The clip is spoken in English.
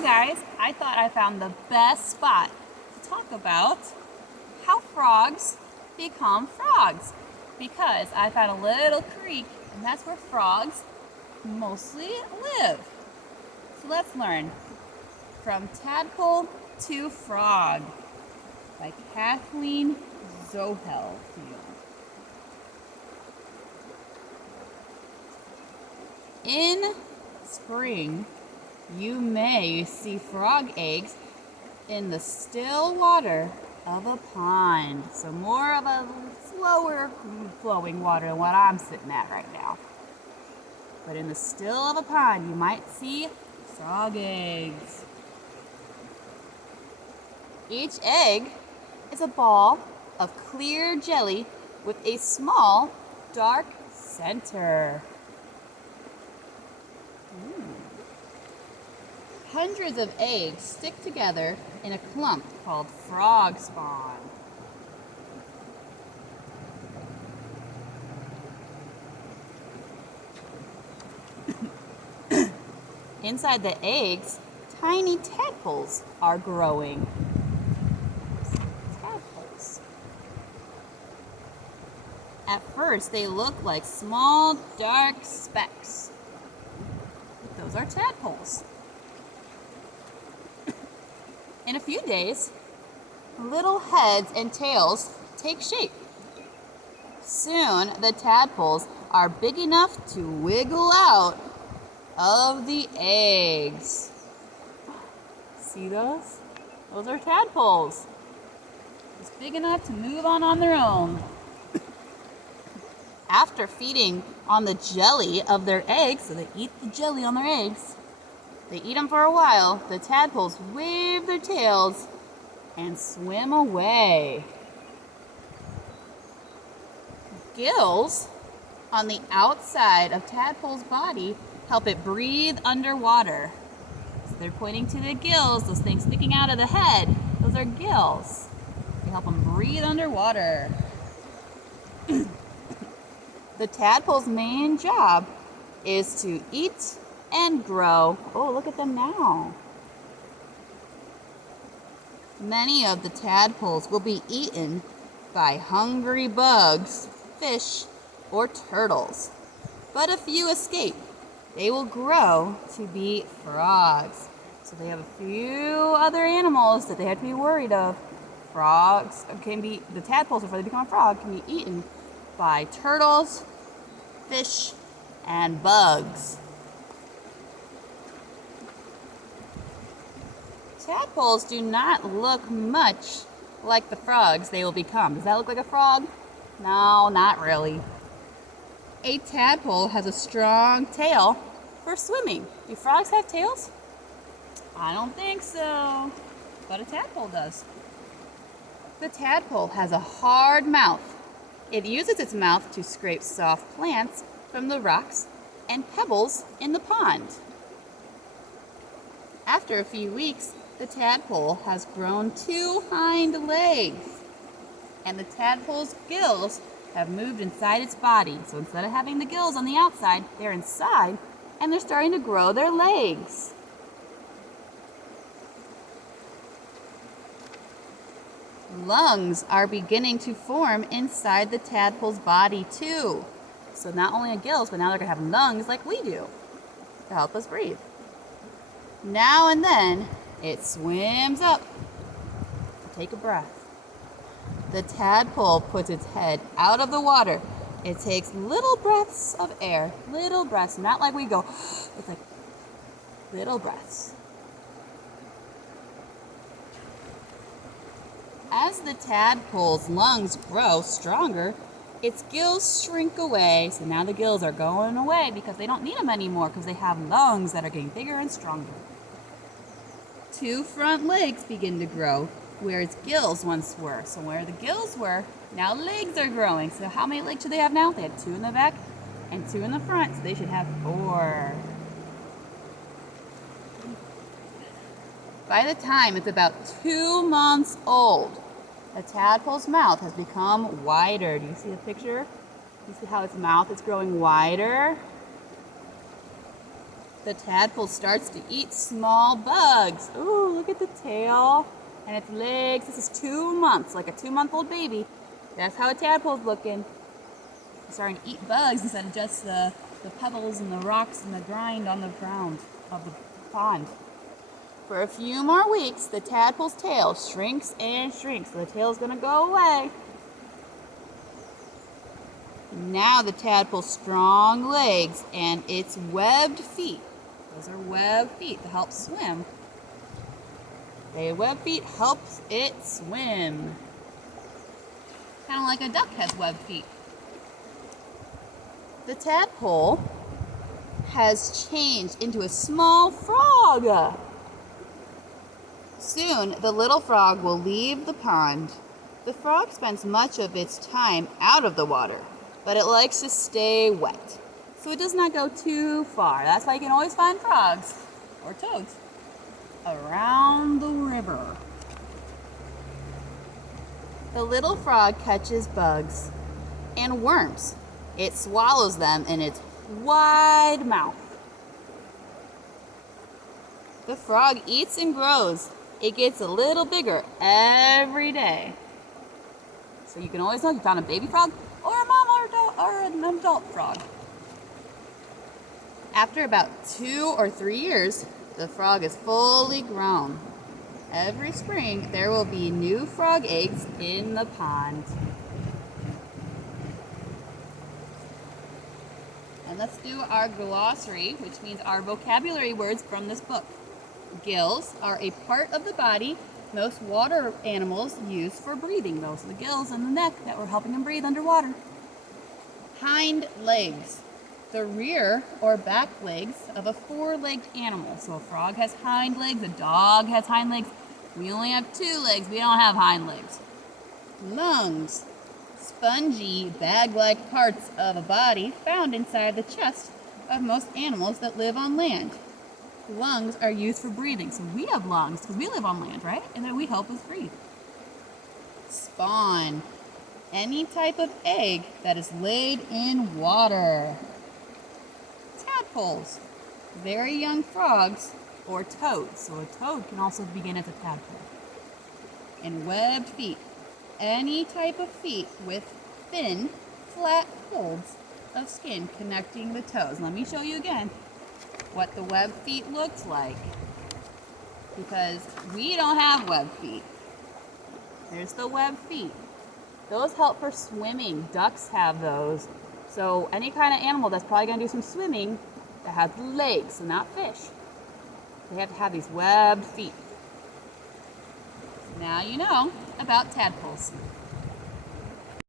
Hey guys, I thought I found the best spot to talk about how frogs become frogs, because I found a little creek and that's where frogs mostly live. So let's learn From Tadpole to Frog by Kathleen Zohel. In spring, you may see frog eggs in the still water of a pond. So more of a slower flowing water than what I'm sitting at right now. But in the still of a pond, you might see frog eggs. Each egg is a ball of clear jelly with a small, dark center. Hundreds of eggs stick together in a clump called frog spawn. Inside the eggs, tiny tadpoles are growing. Tadpoles. At first, they look like small, dark specks. Those are tadpoles. In a few days, little heads and tails take shape. Soon, the tadpoles are big enough to wiggle out of the eggs. See those? Those are tadpoles. It's big enough to move on their own. After feeding on the jelly of their eggs, so they eat the jelly on their eggs, they eat them for a while, the tadpoles wave their tails and swim away. Gills on the outside of tadpole's body help it breathe underwater. So they're pointing to the gills, those things sticking out of the head. Those are gills. They help them breathe underwater. The tadpole's main job is to eat and grow. Oh, look at them now. Many of the tadpoles will be eaten by hungry bugs, fish, or turtles. But a few escape. They will grow to be frogs. So they have a few other animals that they have to be worried of. The tadpoles, before they become a frog, can be eaten by turtles, fish, and bugs. Tadpoles do not look much like the frogs they will become. Does that look like a frog? No, not really. A tadpole has a strong tail for swimming. Do frogs have tails? I don't think so, but a tadpole does. The tadpole has a hard mouth. It uses its mouth to scrape soft plants from the rocks and pebbles in the pond. After a few weeks, the tadpole has grown 2 hind legs, and the tadpole's gills have moved inside its body. So instead of having the gills on the outside, they're inside, and they're starting to grow their legs. Lungs are beginning to form inside the tadpole's body too. So not only gills, but now they're going to have lungs like we do to help us breathe. Now and then, it swims up to take a breath. The tadpole puts its head out of the water. It takes little breaths of air, little breaths, not like we go, it's like little breaths. As the tadpole's lungs grow stronger, its gills shrink away. So now the gills are going away because they don't need them anymore because they have lungs that are getting bigger and stronger. 2 front legs begin to grow where its gills once were. So where the gills were, now legs are growing. So how many legs should they have now? They had 2 in the back and 2 in the front, so they should have 4. By the time it's about 2 months old, the tadpole's mouth has become wider. Do you see the picture? You see how its mouth is growing wider? the tadpole starts to eat small bugs. Ooh, look at the tail and its legs. This is 2 months, like a 2-month-old baby. That's how a tadpole's looking. It's starting to eat bugs instead of just the pebbles and the rocks and the grind on the ground of the pond. For a few more weeks, the tadpole's tail shrinks and shrinks. So the tail's gonna go away. Now the tadpole's strong legs and its webbed feet. Those are webbed feet to help swim. The webbed feet helps it swim. Kind of like a duck has webbed feet. The tadpole has changed into a small frog. Soon, the little frog will leave the pond. The frog spends much of its time out of the water, but it likes to stay wet, so it does not go too far. That's why you can always find frogs, or toads, around the river. The little frog catches bugs and worms. It swallows them in its wide mouth. The frog eats and grows. It gets a little bigger every day. So you can always know you found a baby frog or a mom or an adult frog. After about 2 or 3 years, the frog is fully grown. Every spring, there will be new frog eggs in the pond. And let's do our glossary, which means our vocabulary words from this book. Gills are a part of the body most water animals use for breathing. Those are the gills and the neck that were helping them breathe underwater. Hind legs, the rear or back legs of a 4-legged animal. So a frog has hind legs, a dog has hind legs. We only have 2 legs, we don't have hind legs. Lungs, spongy, bag-like parts of a body found inside the chest of most animals that live on land. Lungs are used for breathing. So we have lungs because we live on land, right? And then we help us breathe. Spawn, any type of egg that is laid in water. Tadpoles, very young frogs or toads. So a toad can also begin as a tadpole. And webbed feet, any type of feet with thin, flat folds of skin connecting the toes. Let me show you again what the webbed feet looks like, because we don't have webbed feet. There's the webbed feet. Those help for swimming. Ducks have those. So any kind of animal that's probably going to do some swimming that has legs, so not fish, they have to have these webbed feet. Now you know about tadpoles.